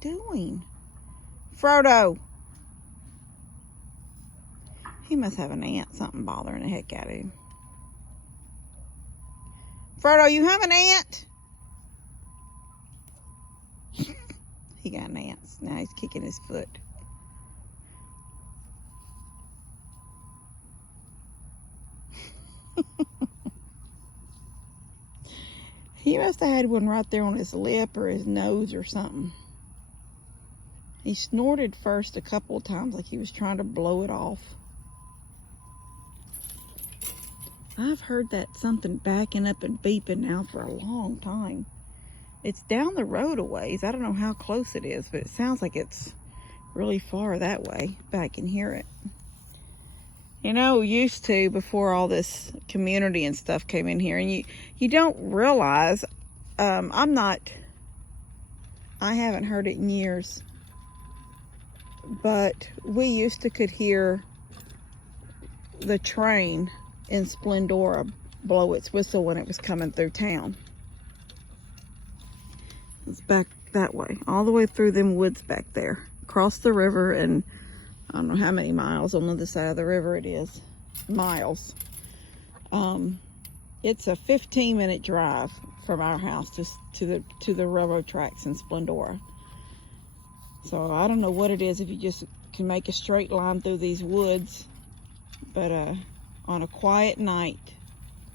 doing? Frodo. He must have an ant, something bothering the heck out of him. Frodo, you have an ant? He got an ant. Now he's kicking his foot. He must have had one right there on his lip or his nose or something. He snorted first a couple of times like he was trying to blow it off. I've heard that something backing up and beeping now for a long time. It's down the road a ways. I don't know how close it is, but it sounds like it's really far that way, but I can hear it. You know, used to, before all this community and stuff came in here, and you don't realize, I haven't heard it in years, but we used to could hear the train in Splendora blow its whistle when it was coming through town. It's back that way, all the way through them woods back there, across the river, and I don't know how many miles on the other side of the river it is. Miles. It's a 15-minute drive from our house to the railroad tracks in Splendora. So I don't know what it is if you just can make a straight line through these woods, but on a quiet night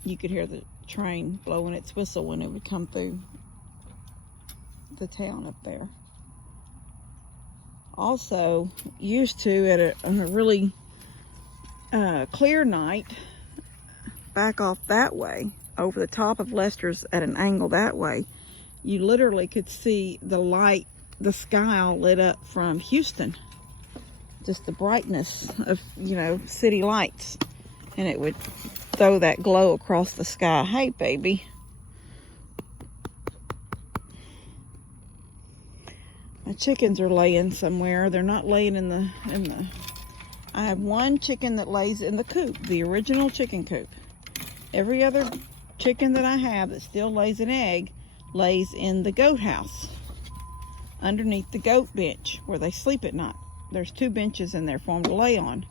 you could hear the train blowing its whistle when it would come through the town up there. Also, used to on a really clear night, back off that way, over the top of Lester's at an angle that way, you literally could see the light, the sky all lit up from Houston. Just the brightness of, you know, city lights. And it would throw that glow across the sky. Hey, baby. My chickens are laying somewhere. They're not laying in the. I have one chicken that lays in the coop, the original chicken coop. Every other chicken that I have that still lays an egg lays in the goat house, underneath the goat bench where they sleep at night. There's 2 benches in there for them to lay on,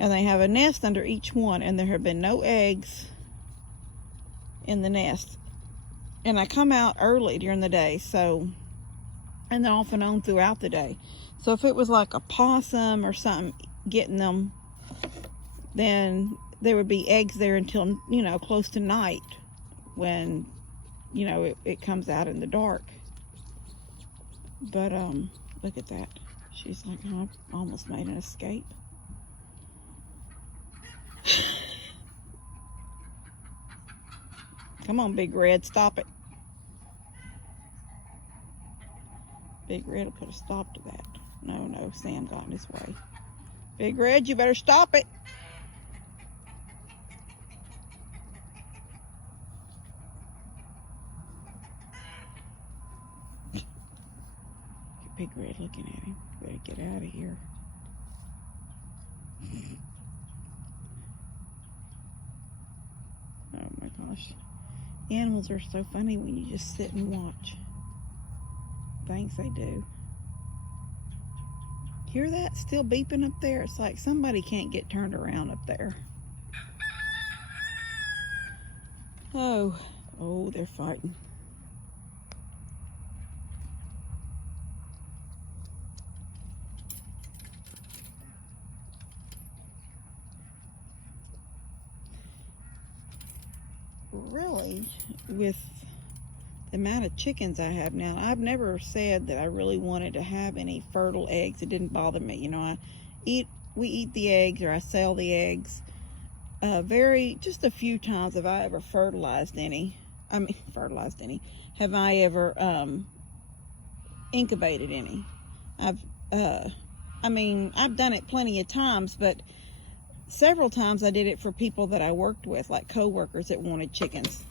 and they have a nest under each one, and there have been no eggs in the nest. And I come out early during the day, so. And they're off and on throughout the day. So if it was like a possum or something getting them, then there would be eggs there until, you know, close to night when, you know, it comes out in the dark. But look at that. She's like, oh, I almost made an escape. Come on, Big Red, stop it. Big Red will put a stop to that. No, Sam got in his way. Big Red, you better stop it. Big Red looking at him. Better get out of here. Oh my gosh. Animals are so funny when you just sit and watch. Thanks, they do. Hear that? Still beeping up there? It's like somebody can't get turned around up there. Oh, they're fighting. Really, with the amount of chickens I have now, I've never said that I really wanted to have any fertile eggs. It didn't bother me. You know, we eat the eggs, or I sell the eggs. Just a few times have I ever fertilized any. Have I ever incubated any? I've done it plenty of times, but several times I did it for people that I worked with, like co-workers that wanted chickens.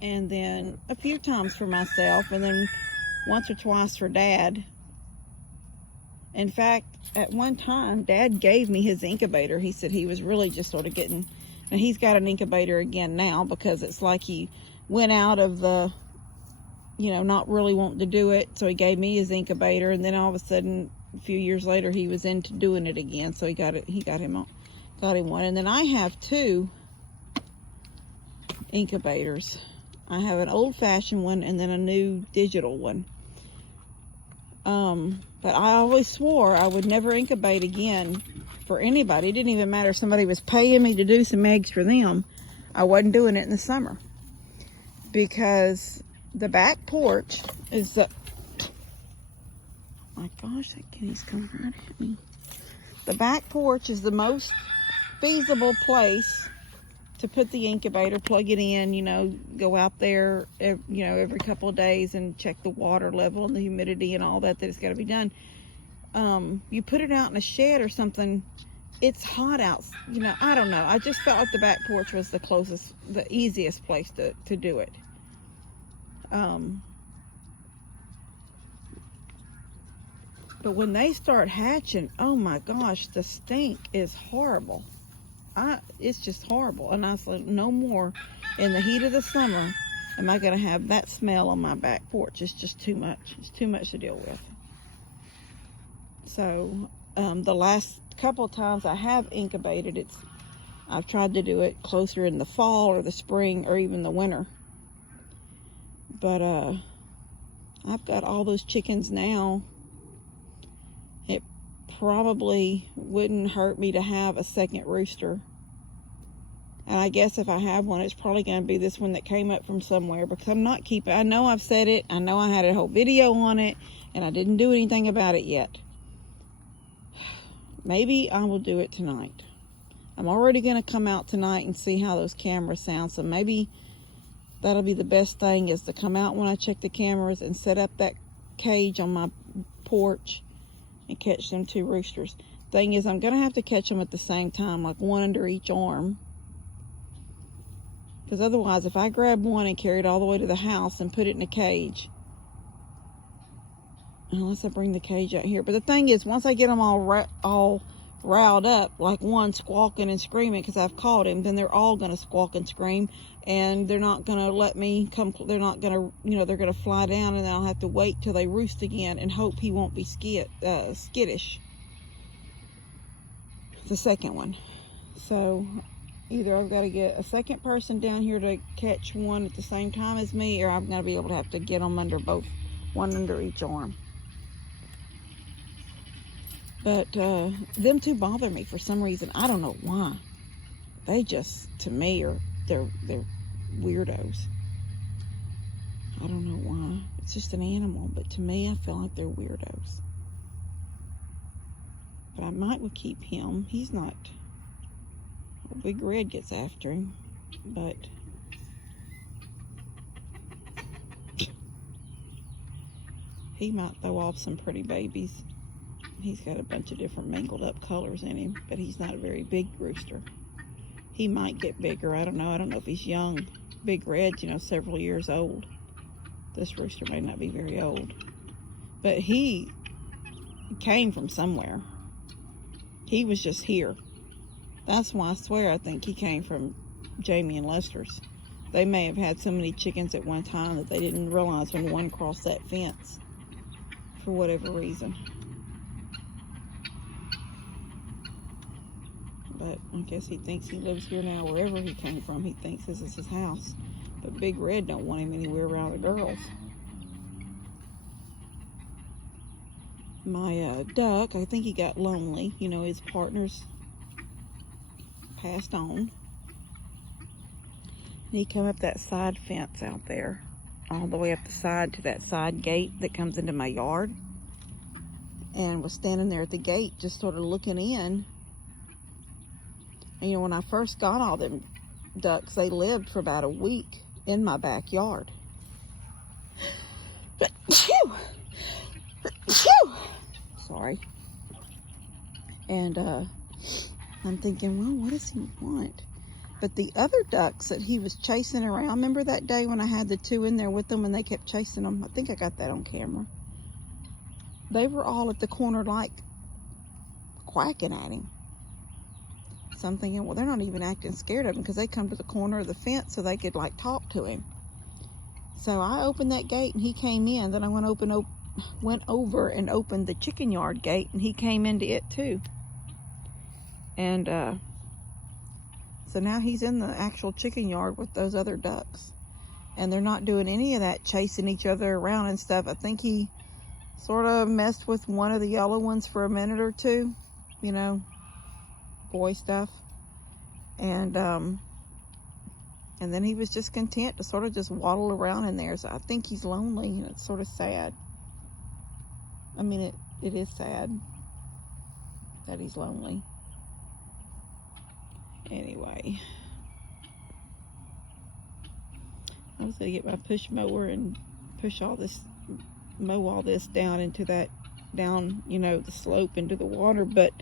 And then a few times for myself, and then once or twice for Dad. In fact, at one time, Dad gave me his incubator. He said he was really just sort of getting, and he's got an incubator again now, because it's like he went out of the not really wanting to do it. So he gave me his incubator, and then all of a sudden, a few years later, he was into doing it again. So he got him one. And then I have 2 incubators. I have an old-fashioned one and then a new digital one. But I always swore I would never incubate again for anybody. It didn't even matter if somebody was paying me to do some eggs for them. I wasn't doing it in the summer, because the back porch is the, my gosh, that kitty's coming right at me. The back porch is the most feasible place to put the incubator, plug it in, go out there, every couple of days and check the water level and the humidity and all that it's got to be done. You put it out in a shed or something, it's hot out, I don't know. I just felt like the back porch was the easiest place to do it. But when they start hatching, oh my gosh, the stink is horrible. It's just horrible. And I said, no more in the heat of the summer am I going to have that smell on my back porch. It's just too much. It's too much to deal with. So the last couple of times I have incubated, I've tried to do it closer in the fall or the spring or even the winter. But I've got all those chickens now. It probably wouldn't hurt me to have a second rooster. And I guess if I have one, it's probably going to be this one that came up from somewhere, because I'm not keeping, I know I've said it, I know I had a whole video on it, and I didn't do anything about it yet. Maybe I will do it tonight. I'm already going to come out tonight and see how those cameras sound, so maybe that'll be the best thing, is to come out when I check the cameras and set up that cage on my porch and catch them 2 roosters. Thing is, I'm going to have to catch them at the same time, like one under each arm. Because otherwise, if I grab one and carry it all the way to the house and put it in a cage, unless I bring the cage out here. But the thing is, once I get them all riled up, like one squawking and screaming because I've caught him, then they're all going to squawk and scream, and they're not going to let me come. They're not going to, they're going to fly down, and then I'll have to wait till they roost again and hope he won't be skittish. The second one. So either I've got to get a second person down here to catch one at the same time as me, or I'm going to be able to have to get them under both, one under each arm. But them 2 bother me for some reason. I don't know why. They just, to me, they're weirdos. I don't know why. It's just an animal, but to me, I feel like they're weirdos. But I might would keep him. He's not. Big Red gets after him, but he might throw off some pretty babies. He's got a bunch of different mangled up colors in him, but he's not a very big rooster. He might get bigger. I don't know. I don't know if he's young. Big Red's, several years old. This rooster may not be very old. But he came from somewhere. He was just here. That's why I swear I think he came from Jamie and Lester's. They may have had so many chickens at one time that they didn't realize when one crossed that fence for whatever reason. But I guess he thinks he lives here now. Wherever he came from, he thinks this is his house. But Big Red don't want him anywhere around the girls. My duck, I think he got lonely. His partners passed on. And he come up that side fence out there, all the way up the side to that side gate that comes into my yard, and was standing there at the gate just sort of looking in. And when I first got all them ducks, they lived for about a week in my backyard. Sorry. And I'm thinking, well, what does he want? But the other ducks that he was chasing around, remember that day when I had the 2 in there with them and they kept chasing them? I think I got that on camera. They were all at the corner, like, quacking at him. So I'm thinking, well, they're not even acting scared of him because they come to the corner of the fence so they could, like, talk to him. So I opened that gate and he came in. Then I went over and opened the chicken yard gate and he came into it too. And so now he's in the actual chicken yard with those other ducks. And they're not doing any of that chasing each other around and stuff. I think he sort of messed with one of the yellow ones for a minute or two, you know, boy stuff. And then he was just content to sort of just waddle around in there. So I think he's lonely, and it's sort of sad. I mean, it is sad that he's lonely. Anyway, I was gonna get my push mower and mow all this down into that, you know, the slope into the water, but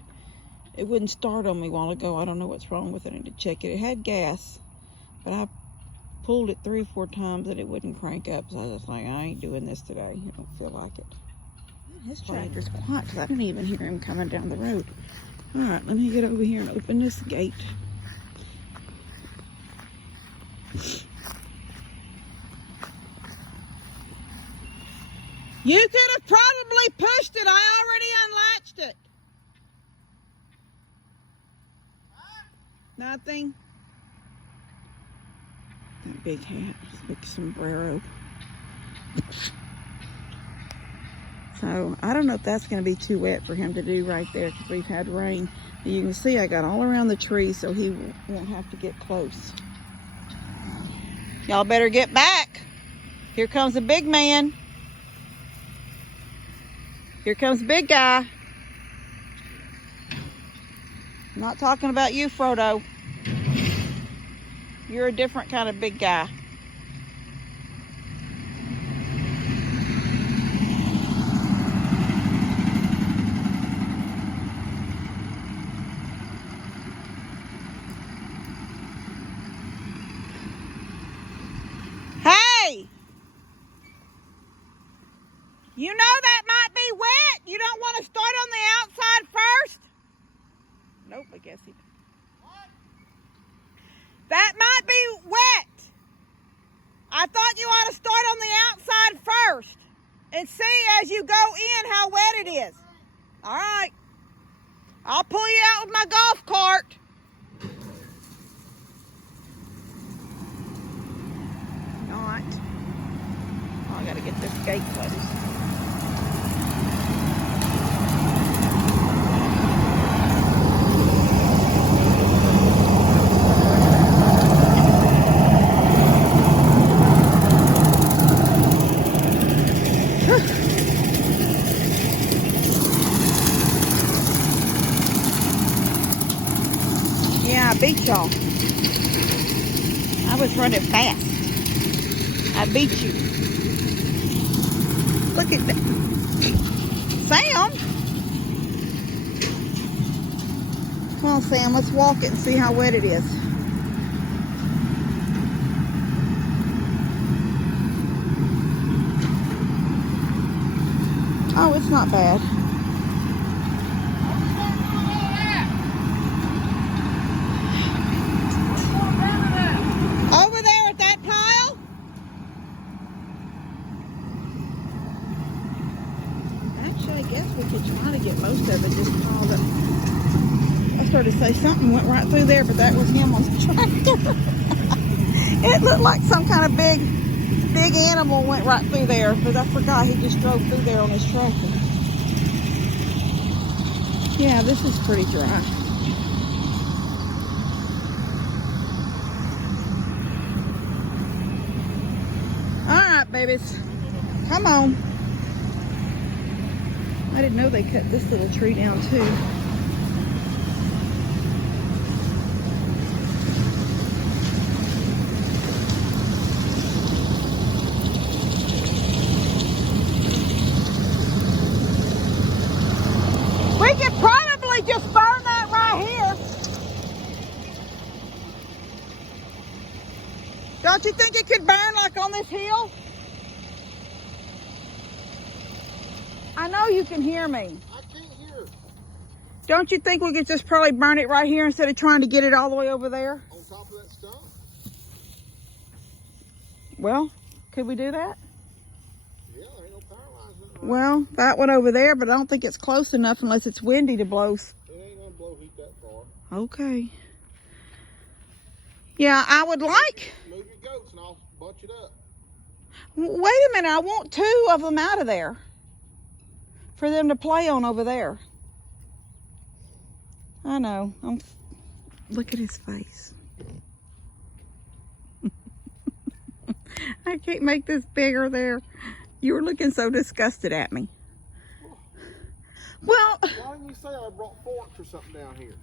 it wouldn't start on me a while ago. I don't know what's wrong with it. I need to check it. It had gas, but I pulled it 3 or 4 times and it wouldn't crank up. So I was just like, I ain't doing this today. I don't feel like it. His tractor's quiet because I didn't even hear him coming down the road. All right, let me get over here and open this gate. You could have probably pushed it. I already unlatched it. Nothing. That big hat, big sombrero. So I don't know if that's going to be too wet for him to do right there because we've had rain. And you can see I got all around the tree so he won't have to get close. Y'all better get back. Here comes a big man. Here comes big guy. I'm not talking about you, Frodo. You're a different kind of big guy. Hey! You know that might be wet. You don't want to start on the outside first? Nope, I guess he... What? That might be wet. I thought you ought to start on the outside first and see as you go in how wet it is. All right. I'll pull you out with my golf cart. All right. Oh, I got to get this gate closed. Yeah, I beat y'all. I was running fast. I beat you. Look at that. Sam! Come on, Sam, let's walk it and see how wet it is. Oh, it's not bad. Over there at that pile? Actually, I guess we could try to get most of it just piled up. I started to say something went right through there, but that was him on the tractor. It looked like some kind of big animal went right through there, but I forgot he just drove through there on his tractor. Yeah, this is pretty dry. Alright, babies. Come on. I didn't know they cut this little tree down too. We could probably just burn that right here. Don't you think it could burn like on this hill? I know you can hear me. I can't hear. Don't you think we could just probably burn it right here instead of trying to get it all the way over there? On top of that stump? Well, Could we do that? Yeah, there ain't no power lines in there. Well, that one over there, but I don't think it's close enough unless it's windy to blow. It ain't gonna blow heat that far. Okay. Yeah, I would like. Move your goats and I'll bunch it up. Wait a minute, I want 2 of them out of there for them to play on over there. I know. Look at his face. I can't make this bigger there. You were looking so disgusted at me. Well, why didn't you say I brought forks or something down here?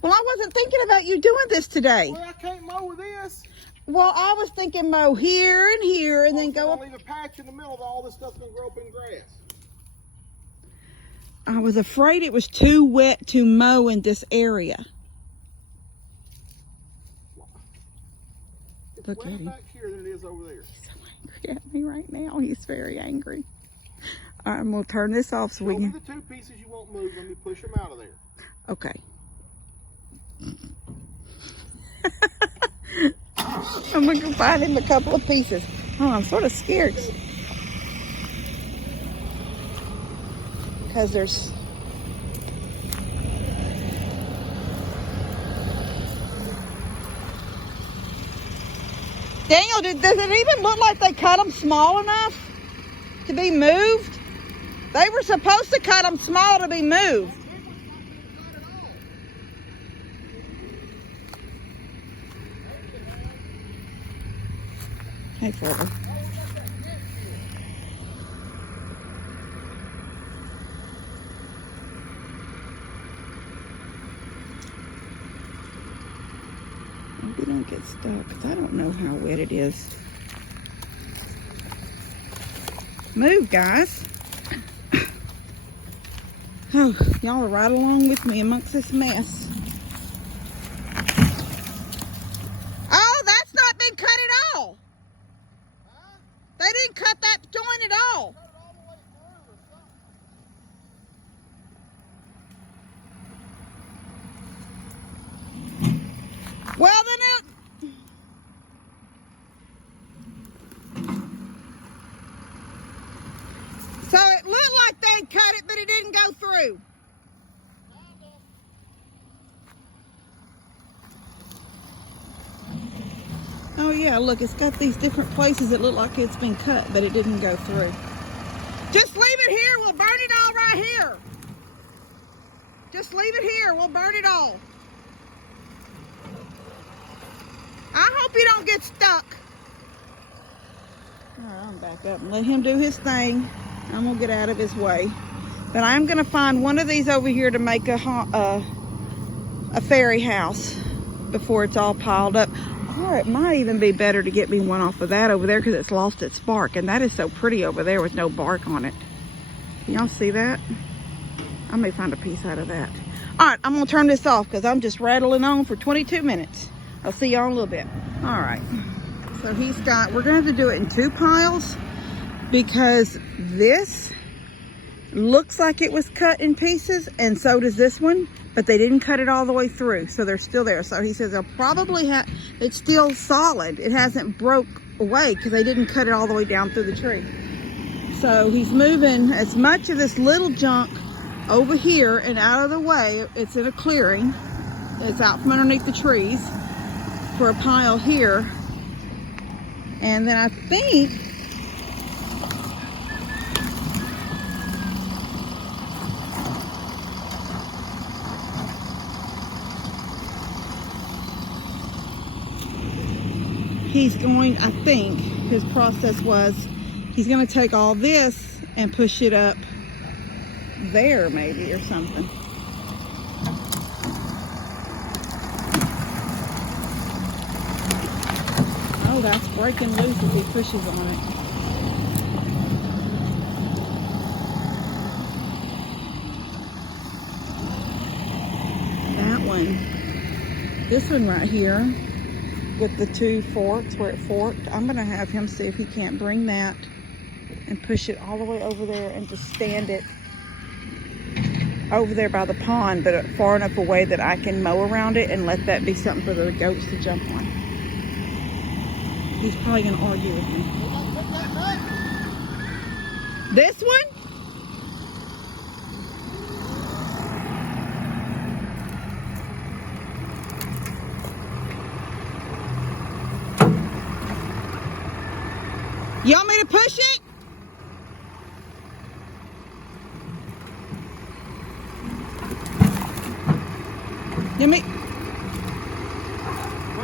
Well, I wasn't thinking about you doing this today. Well, I can't mow with this. Well, I was thinking mow here and here and then go up. Leave a patch in the middle that all this stuff's gonna grow up in grass. I was afraid it was too wet to mow in this area. It's Look at wetter him. back here than it is over there. He's so angry at me right now. He's very angry. All right, I'm going to turn this off so we Show me can... the 2 pieces you won't move. Let me push them out of there. Okay. I'm going to go find him a couple of pieces. Oh, I'm sort of scared. Because there's... Daniel, does it even look like they cut them small enough to be moved? They were supposed to cut them small to be moved. Hey, Trevor. Hope you don't get stuck, because I don't know how wet it is. Move, guys. Oh, y'all are right along with me amongst this mess. Oh, that's not been cut at all. They didn't cut that joint at all. Well, then so it looked like they'd cut it, but it didn't go through. Oh yeah, look, it's got these different places that look like it's been cut, but it didn't go through. Just leave it here. We'll burn it all right here. Just leave it here. We'll burn it all. I hope you don't get stuck. All right, I'm back up and let him do his thing. I'm gonna get out of his way. But I'm gonna find one of these over here to make a fairy house before it's all piled up. Or it might even be better to get me one off of that over there because it's lost its bark. And that is so pretty over there with no bark on it. Can y'all see that? I may find a piece out of that. All right, I'm gonna turn this off because I'm just rattling on for 22 minutes. I'll see y'all in a little bit. All right, so we're gonna have to do it in 2 piles because this looks like it was cut in pieces and so does this one, but they didn't cut it all the way through, so they're still there. So he says they'll probably it's still solid. It hasn't broke away because they didn't cut it all the way down through the tree. So he's moving as much of this little junk over here and out of the way. It's in a clearing. It's out from underneath the trees for a pile here. And then I think his process was he's going to take all this and push it up there maybe or something. Oh, that's breaking loose as he pushes on it. That one. This one right here with the 2 forks where it forked. I'm going to have him see if he can't bring that and push it all the way over there and just stand it over there by the pond, but far enough away that I can mow around it and let that be something for the goats to jump on. He's probably going to argue with me. This one? You want me to push it? Give me. Push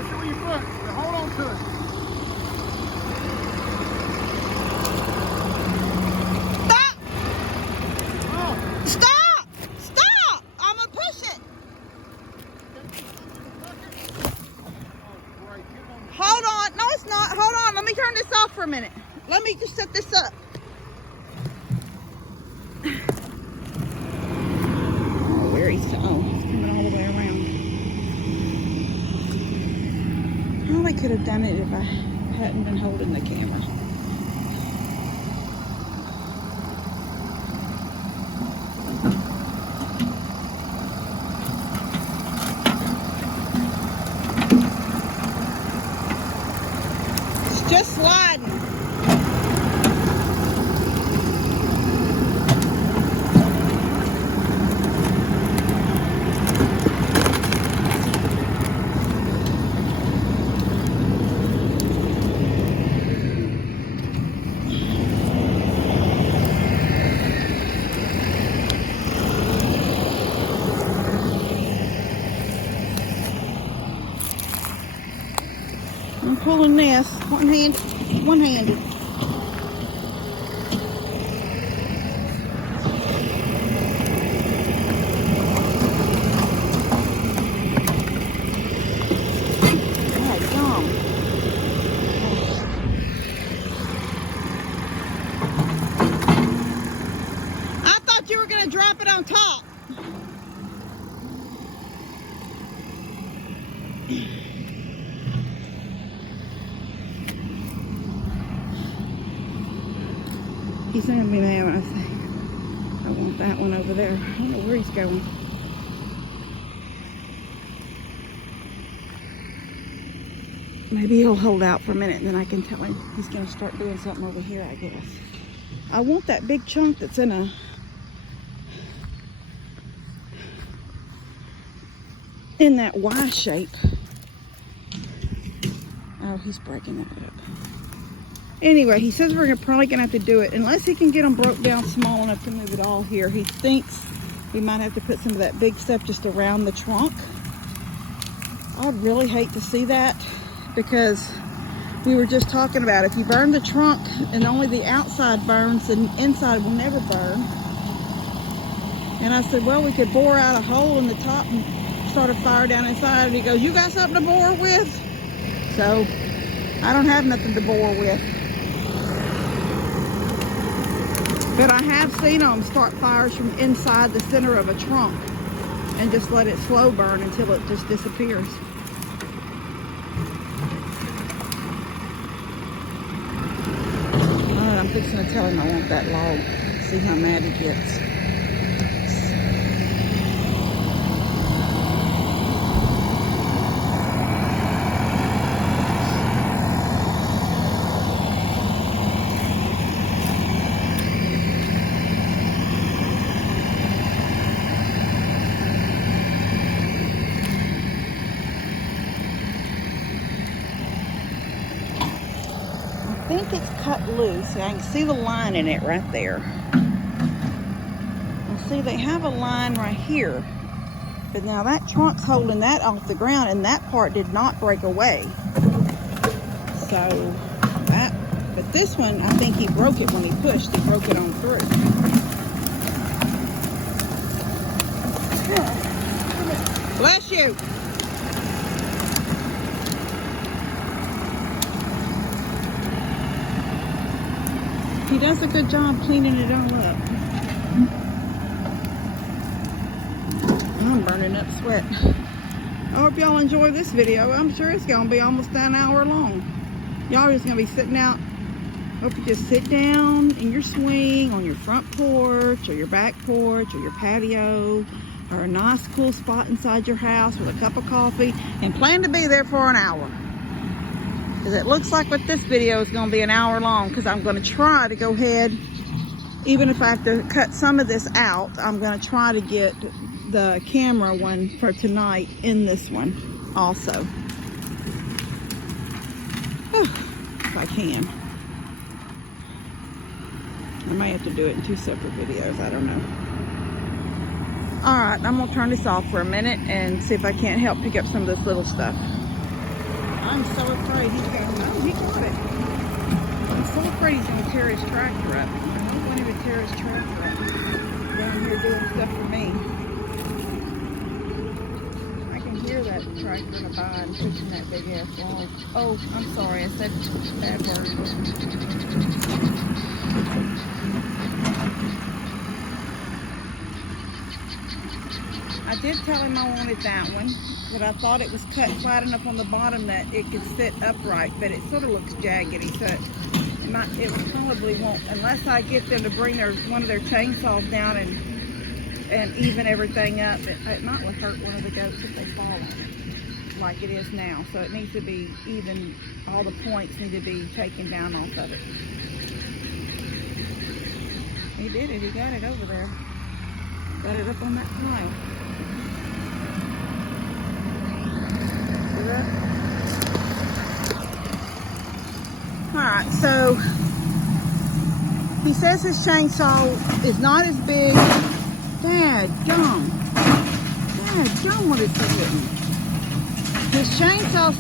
it with your foot. Now hold on to it. Stop! Stop! Stop! I'm gonna push it. Hold on. No, it's not. Hold on. Let me turn this off for a minute. Let me just set this up. Oh, where he's coming all the way around. Probably could have done it if I hadn't been holding the camera. It's just sliding. I'm pulling this one-handed. I thought you were gonna drop it on top. He's gonna be mad when I say I want that one over there. I don't know where he's going. Maybe he'll hold out for a minute and then I can tell him he's gonna start doing something over here, I guess. I want that big chunk that's in that Y shape. Oh, he's breaking that up. Anyway, he says we're probably going to have to do it. Unless he can get them broke down small enough to move it all here. He thinks we might have to put some of that big stuff just around the trunk. I'd really hate to see that because we were just talking about if you burn the trunk and only the outside burns, the inside will never burn. And I said, well, we could bore out a hole in the top and start a fire down inside. And he goes, you got something to bore with? So I don't have nothing to bore with. But I have seen them start fires from inside the center of a trunk and just let it slow burn until it just disappears. Alright, I'm fixing to tell him I want that log. See how mad he gets. I think it's cut loose. I can see the line in it right there. And see, they have a line right here. But now that trunk's holding that off the ground and that part did not break away. So, but this one, I think he broke it when he pushed. He broke it on through. Bless you. He does a good job cleaning it all up. I'm burning up sweat. I hope y'all enjoy this video. I'm sure it's going to be almost an hour long. Y'all just going to be sitting out. Hope you just sit down in your swing on your front porch or your back porch or your patio or a nice cool spot inside your house with a cup of coffee and plan to be there for an hour. Because it looks like with this video is going to be an hour long because I'm going to try to go ahead even if I have to cut some of this out, I'm going to try to get the camera one for tonight in this one also. If I can. I may have to do it in 2 separate videos. I don't know. Alright, I'm going to turn this off for a minute and see if I can't help pick up some of this little stuff. I'm so afraid he's going to... Oh, he got it. I'm so afraid he's going to tear his tractor up. I don't want him to tear his tractor up down here doing stuff for me. I can hear that tractor in a bind pushing that big ass log. Oh, I'm sorry. I said bad word. I did tell him I wanted that one, but I thought it was cut flat enough on the bottom that it could sit upright, but it sort of looks jaggedy, so it probably won't, unless I get them to bring one of their chainsaws down and even everything up. It might hurt one of the goats if they fall on it, like it is now. So it needs to be even, all the points need to be taken down off of it. He did it, he got it over there. Got it up on that pile. Alright, so he says his chainsaw is not as big. Dadgum, what is he hitting? His chainsaw,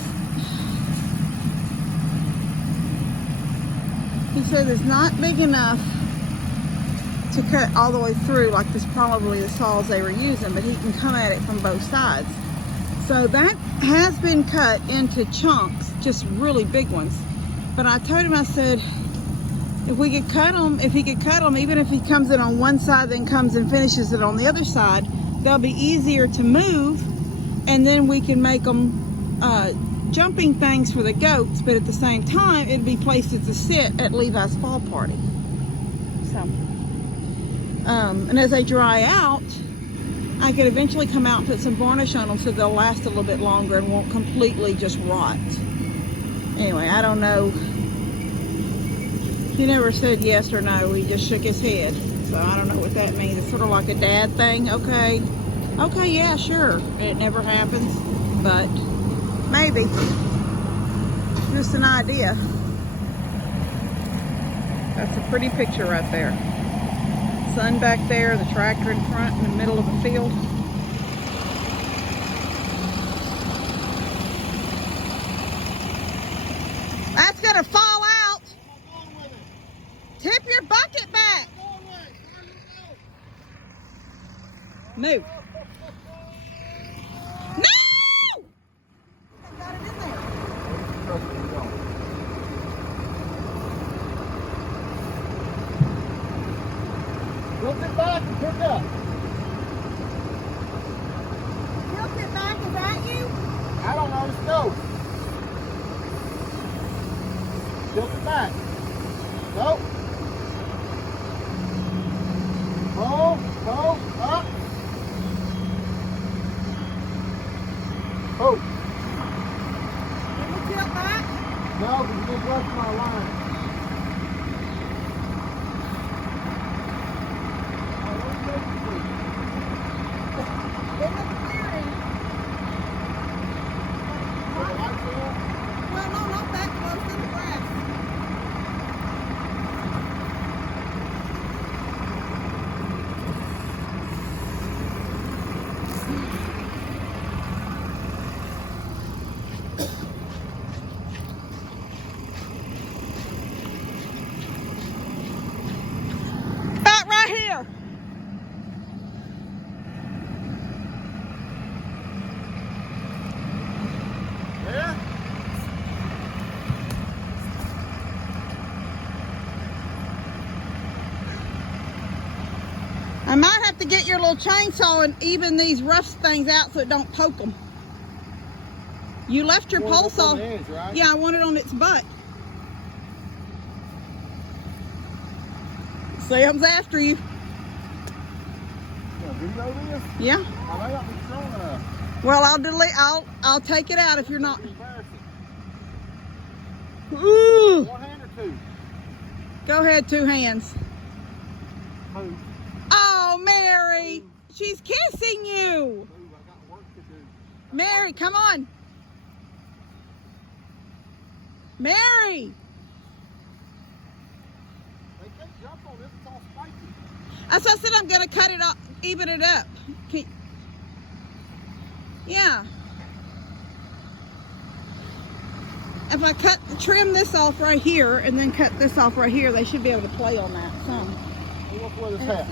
he says, it's not big enough to cut all the way through like this, probably the saws they were using, but he can come at it from both sides. So that has been cut into chunks, just really big ones. But I told him, I said, if we could cut them, if he could cut them, even if he comes in on one side, then comes and finishes it on the other side, they'll be easier to move, and then we can make them jumping things for the goats, but at the same time, it'd be places to sit at Levi's fall party. So, and as they dry out, I could eventually come out and put some varnish on them so they'll last a little bit longer and won't completely just rot. Anyway, I don't know. He never said yes or no. He just shook his head. So I don't know what that means. It's sort of like a dad thing. Okay. Okay, yeah, sure. It never happens. But maybe. Just an idea. That's a pretty picture right there. Sun back there, the tractor in front in the middle of the field. That's gonna fall out. Tip your bucket back. Move. No! I got it in there. Tilt it back and pick up. Tilt it back, is that you? I don't know, let's go. Tilt it back. Go. Go, up. Oh. Did we tilt back? No, because you just left my line. It looks clearing. Well, no, not that close in the grass. Right here. Yeah? I might have to get your little chainsaw and even these rough things out so it don't poke them. You left your pole saw. On the edge, right? Yeah, I want it on its butt. Sam's after you. Video this? Yeah. I may not be strong enough. Well, I'll take it out if you're not. Ooh. One hand or two? Go ahead, 2 hands. Move. Oh, Mary, she's kissing you. Move. I got work to do. Mary, come on. Mary. They can't jump on this. It's all spiky. That's what I said. I'm going to cut it off, even it up. Yeah. If I trim this off right here and then cut this off right here, they should be able to play on that some. Hey, look where this hat.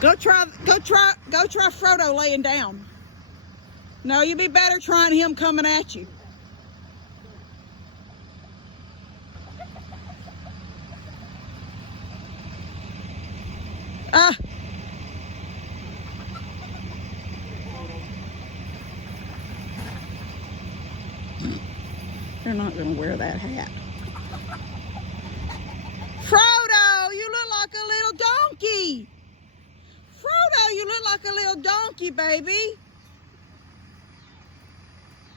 Go try Frodo laying down. No, you'd be better trying him coming at you. Ah. They're not going to wear that hat. Frodo, you look like a little donkey. Frodo, you look like a little donkey, baby.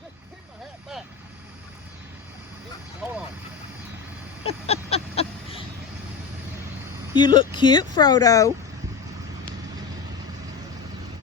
Take my hat back. Hold on. You look cute, Frodo.